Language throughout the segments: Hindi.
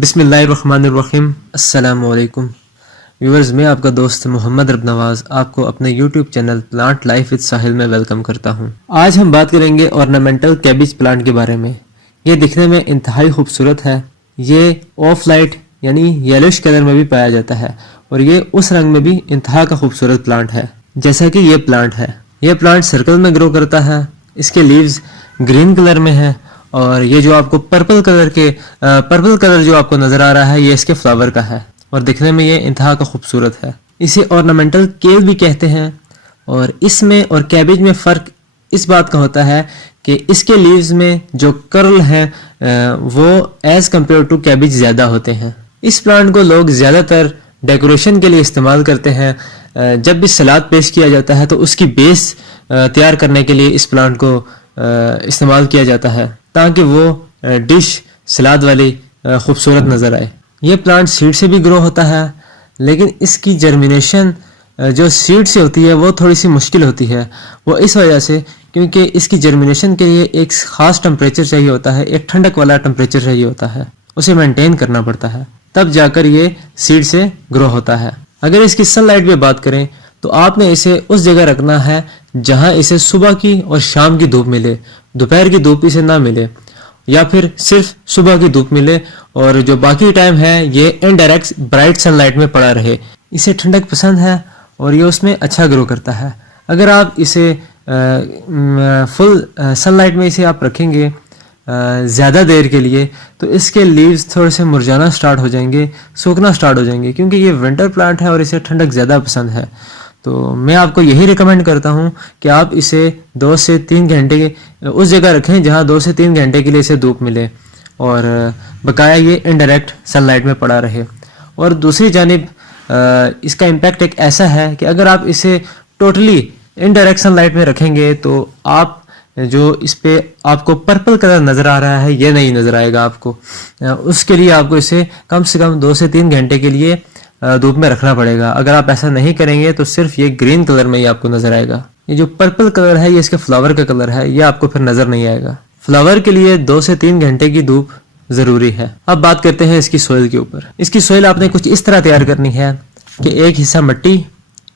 बिस्मिल्लाहिर्रहमानिर्रहीम। अस्सलामुअलैकुम व्यूअर्स, मैं आपका दोस्त मोहम्मद रब नवाज़ आपको अपने YouTube channel plant life with Sahil में वेलकम करता हूं। आज हम बात करेंगे ऑर्नामेंटल कैबिज प्लांट के बारे में। ये दिखने में इंतहाई खूबसूरत है। ये ऑफ लाइट यानी येलोइश कलर में भी पाया जाता है और ये उस रंग में भी इंतहा का खूबसूरत प्लांट है जैसा कि ये प्लांट है। ये प्लांट सर्कल में ग्रो करता है। इसके लीव्स ग्रीन कलर में है और ये जो आपको पर्पल कलर जो आपको नजर आ रहा है ये इसके फ्लावर का है और दिखने में ये इंतहा का खूबसूरत है। इसे ऑर्नामेंटल केल भी कहते हैं और इसमें और कैबेज में फ़र्क इस बात का होता है कि इसके लीव्स में जो कर्ल है वो एज कम्पेयर टू कैबेज ज़्यादा होते हैं। इस प्लांट को लोग ज़्यादातर डेकोरेशन के लिए इस्तेमाल करते हैं। जब भी सलाद पेश किया जाता है तो उसकी बेस तैयार करने के लिए इस प्लांट को इस्तेमाल किया जाता है ताकि वो डिश सलाद वाली खूबसूरत नज़र आए। ये प्लांट सीड से भी ग्रो होता है, लेकिन इसकी जर्मिनेशन जो सीड से होती है वो थोड़ी सी मुश्किल होती है। वो इस वजह से क्योंकि इसकी जर्मिनेशन के लिए एक ख़ास टेम्परेचर चाहिए होता है, एक ठंडक वाला टेम्परेचर चाहिए होता है, उसे मेंटेन करना पड़ता है, तब जाकर ये सीड से ग्रो होता है। अगर इसकी सनलाइट पे बात करें तो आपने इसे उस जगह रखना है जहां इसे सुबह की और शाम की धूप मिले, दोपहर की धूप इसे ना मिले, या फिर सिर्फ सुबह की धूप मिले और जो बाकी टाइम है ये इनडायरेक्ट ब्राइट सनलाइट में पड़ा रहे। इसे ठंडक पसंद है और ये उसमें अच्छा ग्रो करता है। अगर आप इसे फुल सनलाइट में इसे आप रखेंगे ज़्यादा देर के लिए तो इसके लीव्स थोड़े से मुरझाना स्टार्ट हो जाएंगे, सूखना स्टार्ट हो जाएंगे, क्योंकि ये विंटर प्लांट है और इसे ठंडक ज़्यादा पसंद है। तो मैं आपको यही रिकमेंड करता हूँ कि आप इसे 2 से 3 घंटे उस जगह रखें जहाँ 2 से 3 घंटे के लिए इसे धूप मिले और बकाया ये इनडायरेक्ट सनलाइट में पड़ा रहे। और दूसरी जानिब इसका इम्पैक्ट एक ऐसा है कि अगर आप इसे टोटली इनडायरेक्ट सनलाइट में रखेंगे तो आप जो इस पे आपको पर्पल कलर नज़र आ रहा है ये नहीं नज़र आएगा आपको। उसके लिए आपको इसे कम से कम 2 से 3 घंटे के लिए धूप में रखना पड़ेगा। अगर आप ऐसा नहीं करेंगे तो सिर्फ ये ग्रीन कलर में ही आपको नजर आएगा। ये जो पर्पल कलर है ये इसके फ्लावर का कलर है, ये आपको फिर नजर नहीं आएगा। फ्लावर के लिए 2 से 3 घंटे की धूप जरूरी है। अब बात करते हैं इसकी सोइल के ऊपर। इसकी सोइल आपने कुछ इस तरह तैयार करनी है कि एक हिस्सा मिट्टी,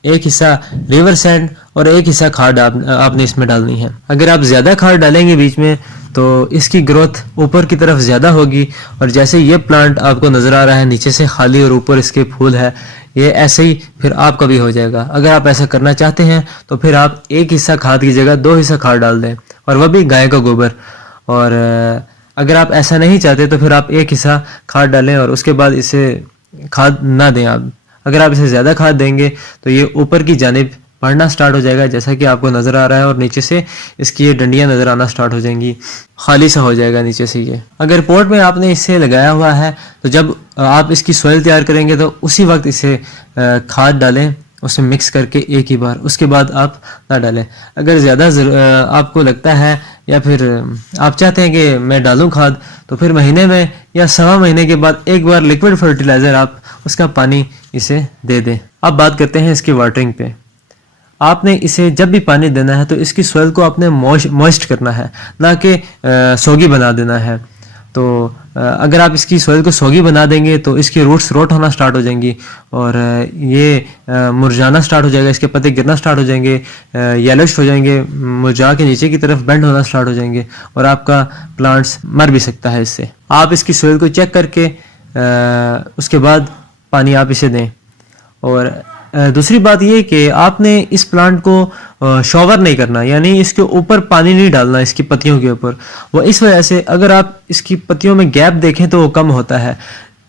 एक हिस्सा रिवर सैंड और एक हिस्सा खाद आपने इसमें डालनी है। अगर आप ज्यादा खाद डालेंगे बीच में तो इसकी ग्रोथ ऊपर की तरफ ज़्यादा होगी और जैसे ये प्लांट आपको नज़र आ रहा है नीचे से खाली और ऊपर इसके फूल है, ये ऐसे ही फिर आपका भी हो जाएगा। अगर आप ऐसा करना चाहते हैं तो फिर आप एक हिस्सा खाद की जगह 2 हिस्सा खाद डाल दें और वह भी गाय का गोबर। और अगर आप ऐसा नहीं चाहते तो फिर आप एक हिस्सा खाद डालें और उसके बाद इसे खाद ना दें। आप अगर आप इसे ज़्यादा खाद देंगे तो ये ऊपर की जानिब बढ़ना स्टार्ट हो जाएगा जैसा कि आपको नज़र आ रहा है और नीचे से इसकी ये डंडियां नज़र आना स्टार्ट हो जाएंगी, खाली सा हो जाएगा नीचे से ये। अगर पॉट में आपने इसे लगाया हुआ है तो जब आप इसकी सॉइल तैयार करेंगे तो उसी वक्त इसे खाद डालें, उसे मिक्स करके एक ही बार, उसके बाद आप ना डालें। अगर ज़्यादा आपको लगता है या फिर आप चाहते हैं कि मैं डालूं खाद तो फिर महीने में या 1.25 महीने के बाद एक बार लिक्विड फर्टिलाइज़र आप उसका पानी इसे दे दें। अब बात करते हैं इसकी वाटरिंग पे। आपने इसे जब भी पानी देना है तो इसकी सॉइल को आपने मॉइस्ट करना है, ना कि सोगी बना देना है। तो अगर आप इसकी सॉइल को सोगी बना देंगे तो इसकी रूट्स रोट होना स्टार्ट हो जाएंगी और ये मुरझाना स्टार्ट हो जाएगा, इसके पत्ते गिरना स्टार्ट हो जाएंगे, येलोइश हो जाएंगे, मुरझा के नीचे की तरफ बेंड होना स्टार्ट हो जाएंगे और आपका प्लांट्स मर भी सकता है इससे। आप इसकी सॉइल को चेक करके उसके बाद पानी आप इसे दें। और दूसरी बात ये कि आपने इस प्लांट को शॉवर नहीं करना, यानी इसके ऊपर पानी नहीं डालना इसकी पत्तियों के ऊपर। वो इस वजह से अगर आप इसकी पत्तियों में गैप देखें तो वो कम होता है।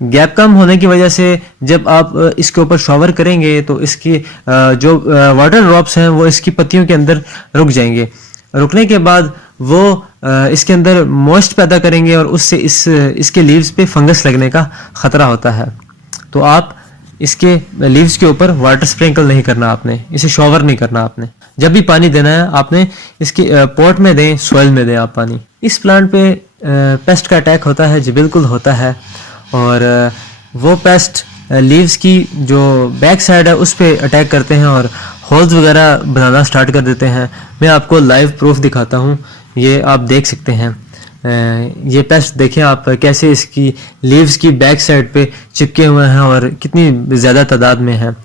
गैप कम होने की वजह से जब आप इसके ऊपर शॉवर करेंगे तो इसकी जो वाटर ड्रॉप्स हैं वो इसकी पत्तियों के अंदर रुक जाएंगे। रुकने के बाद वो इसके अंदर मॉइस्ट पैदा करेंगे और उससे इसके लीव्स पे फंगस लगने का खतरा होता है। तो आप इसके लीव्स के ऊपर वाटर स्प्रिंकल नहीं करना, आपने इसे शॉवर नहीं करना। आपने जब भी पानी देना है आपने इसके पॉट में दें, सॉइल में दें आप पानी। इस प्लांट पे पेस्ट का अटैक होता है जी, बिल्कुल होता है। और वो पेस्ट लीव्स की जो बैक साइड है उस पे अटैक करते हैं और होल्स वगैरह बनाना स्टार्ट कर देते हैं। मैं आपको लाइव प्रूफ दिखाता हूँ, ये आप देख सकते हैं। ये पेस्ट देखें आप कैसे इसकी लीव्स की बैक साइड पे चिपके हुए हैं और कितनी ज़्यादा तादाद में हैं।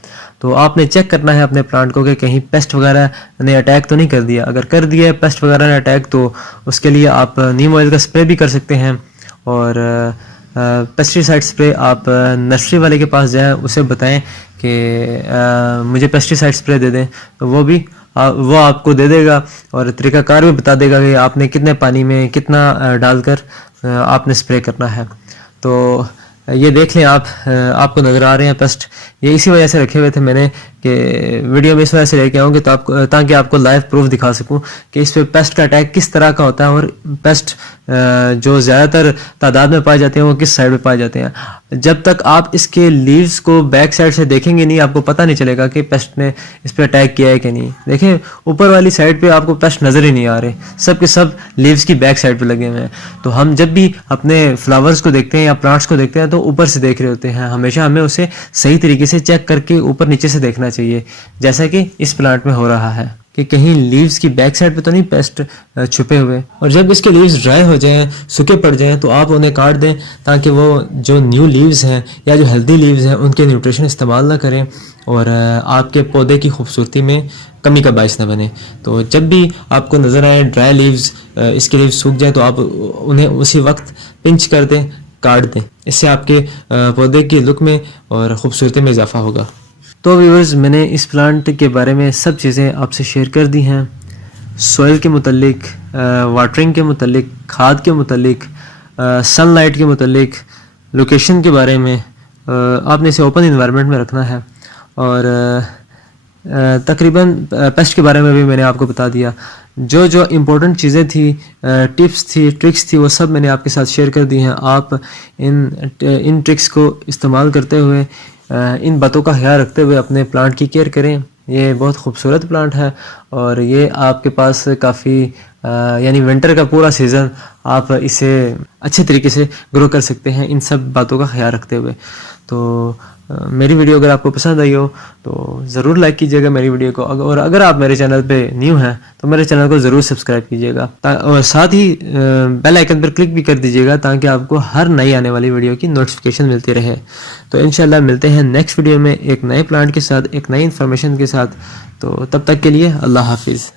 तो आपने चेक करना है अपने प्लांट को कि कहीं पेस्ट वगैरह ने अटैक तो नहीं कर दिया। अगर कर दिया है पेस्ट वगैरह ने अटैक, तो उसके लिए आप नीम ऑयल का स्प्रे भी कर सकते हैं। और पेस्टिसाइड स्प्रे आप नर्सरी वाले के पास जाएं, उसे बताएं कि मुझे पेस्टिसाइड स्प्रे दे दें, तो वो आपको दे देगा और तरीकाकार भी बता देगा कि आपने कितने पानी में कितना डालकर आपने स्प्रे करना है। तो ये देख लें आप, आपको नज़र आ रहे हैं पेस्ट, ये इसी वजह से रखे हुए थे मैंने कि वीडियो में इस वजह से लेके आऊँ कि ताकि आपको लाइव प्रूफ दिखा सकूं कि इस पे पेस्ट का अटैक किस तरह का होता है और पेस्ट जो ज़्यादातर तादाद में पाए जाते हैं वो किस साइड पे पाए जाते हैं। जब तक आप इसके लीव्स को बैक साइड से देखेंगे नहीं, आपको पता नहीं चलेगा कि पेस्ट ने इस पर अटैक किया है कि नहीं। देखें ऊपर वाली साइड पे आपको पेस्ट नज़र ही नहीं आ रहे, सब के सब लीव्स की बैक साइड पे लगे हुए हैं। तो हम जब भी अपने फ्लावर्स को देखते हैं या प्लांट्स को देखते हैं तो ऊपर से देख रहे होते हैं। हमेशा हमें उसे सही तरीके से चेक करके ऊपर नीचे से देखना चाहिए, जैसा कि इस प्लांट में हो रहा है कि कहीं लीव्स की बैक साइड पे तो नहीं पेस्ट छुपे हुए। और जब इसके लीव्स ड्राई हो जाएं, सूखे पड़ जाएं, तो आप उन्हें काट दें ताकि वो जो न्यू लीव्स हैं या जो हेल्दी लीव्स हैं उनके न्यूट्रिशन इस्तेमाल ना करें और आपके पौधे की खूबसूरती में कमी का बायस न बने। तो जब भी आपको नज़र आए ड्राई लीव्स, इसके लीव्स सूख जाए, तो आप उन्हें उसी वक्त पिंच कर दें, काट दें। इससे आपके पौधे की लुक में और ख़ूबसूरती में इजाफा होगा। तो व्यूअर्स, मैंने इस प्लांट के बारे में सब चीज़ें आपसे शेयर कर दी हैं। सॉइल के मुतल्लिक, वाटरिंग के मुतल्लिक, खाद के मुतल्लिक, सनलाइट के मुतल्लिक, लोकेशन के बारे में। आपने इसे ओपन इन्वायरमेंट में रखना है और तकरीबन पेस्ट के बारे में भी मैंने आपको बता दिया। जो जो इम्पोर्टेंट चीज़ें थी, टिप्स थी, ट्रिक्स थी, वो सब मैंने आपके साथ शेयर कर दी हैं। आप इन ट्रिक्स को इस्तेमाल करते हुए, इन बातों का ख्याल रखते हुए अपने प्लांट की केयर करें। ये बहुत खूबसूरत प्लांट है और ये आपके पास काफ़ी यानी विंटर का पूरा सीज़न आप इसे अच्छे तरीके से ग्रो कर सकते हैं इन सब बातों का ख्याल रखते हुए। तो मेरी वीडियो अगर आपको पसंद आई हो तो ज़रूर लाइक कीजिएगा मेरी वीडियो को, और अगर आप मेरे चैनल पे न्यू हैं तो मेरे चैनल को ज़रूर सब्सक्राइब कीजिएगा और साथ ही बेल आइकन पर क्लिक भी कर दीजिएगा ताकि आपको हर नई आने वाली वीडियो की नोटिफिकेशन मिलती रहे। तो इंशाल्लाह मिलते हैं नेक्स्ट वीडियो में एक नए प्लांट के साथ, एक नई इन्फॉर्मेशन के साथ। तो तब तक के लिए अल्लाह हाफिज़।